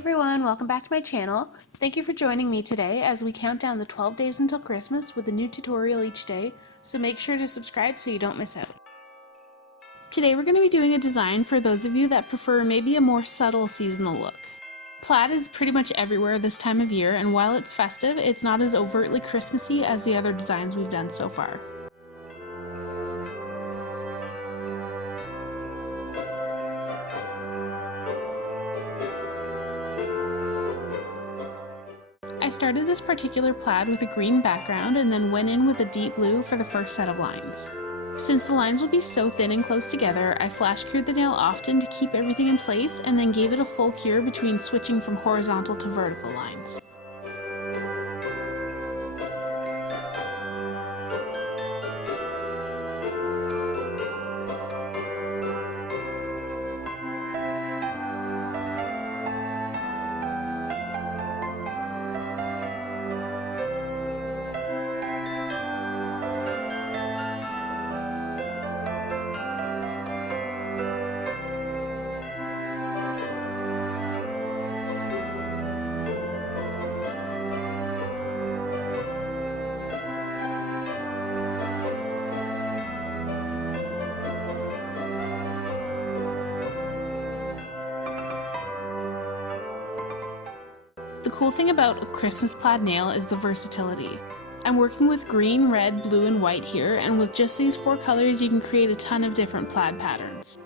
everyone, welcome back to my channel. Thank you for joining me today as we count down the 12 days until Christmas with a new tutorial each day, so make sure to subscribe so you don't miss out. Today we're going to be doing a design for those of you that prefer maybe a more subtle seasonal look. Plaid is pretty much everywhere this time of year, and while it's festive, it's not as overtly Christmassy as the other designs we've done so far. I started this particular plaid with a green background and then went in with a deep blue for the first set of lines. Since the lines will be so thin and close together, I flash cured the nail often to keep everything in place and then gave it a full cure between switching from horizontal to vertical lines. The cool thing about a Christmas plaid nail is the versatility. I'm working with green, red, blue, and white here, and with just these 4 colors you can create a ton of different plaid patterns.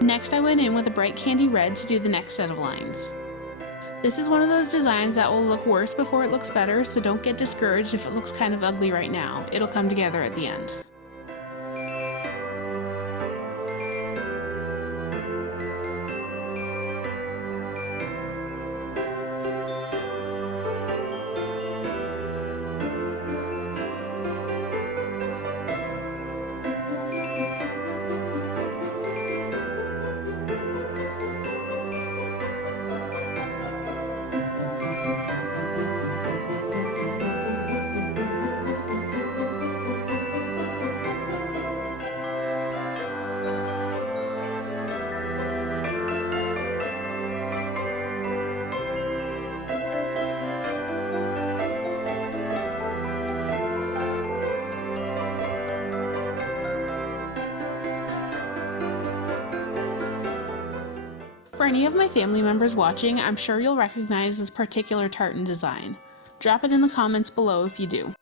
Next I went in with a bright candy red to do the next set of lines. This is one of those designs that will look worse before it looks better, so don't get discouraged if it looks kind of ugly right now. It'll come together at the end. For any of my family members watching, I'm sure you'll recognize this particular tartan design. Drop it in the comments below if you do.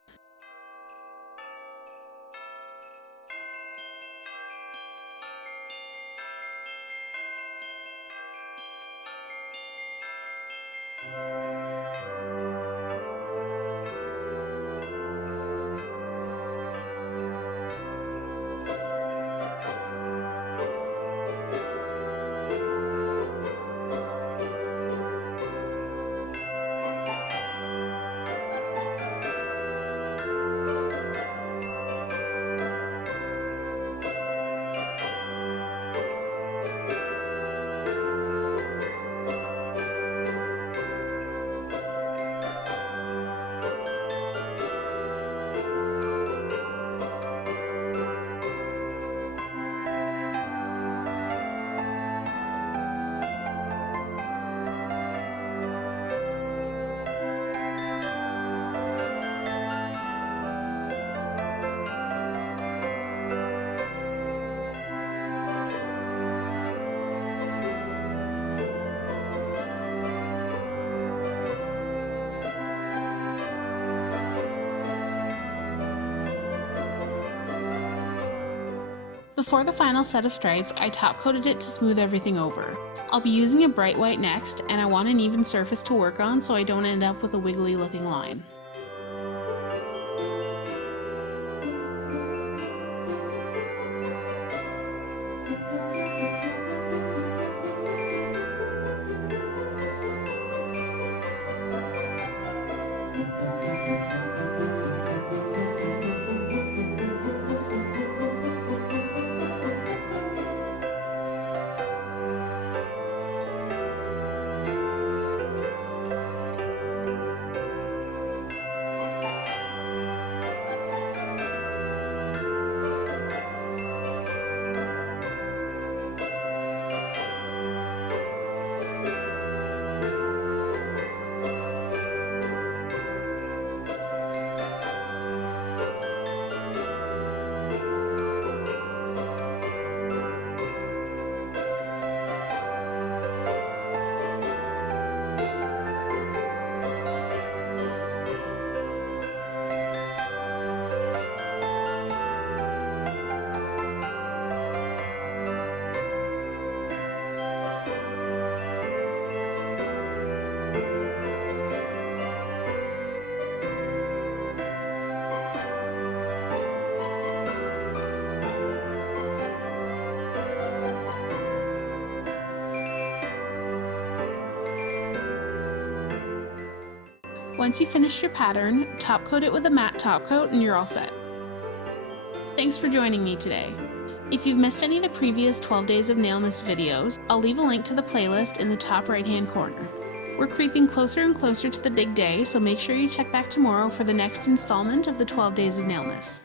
Before the final set of stripes, I top coated it to smooth everything over. I'll be using a bright white next, and I want an even surface to work on so I don't end up with a wiggly looking line. Once you finish your pattern, top coat it with a matte top coat and you're all set. Thanks for joining me today. If you've missed any of the previous 12 Days of Nailmas videos, I'll leave a link to the playlist in the top right hand corner. We're creeping closer and closer to the big day, so make sure you check back tomorrow for the next installment of the 12 Days of Nailmas.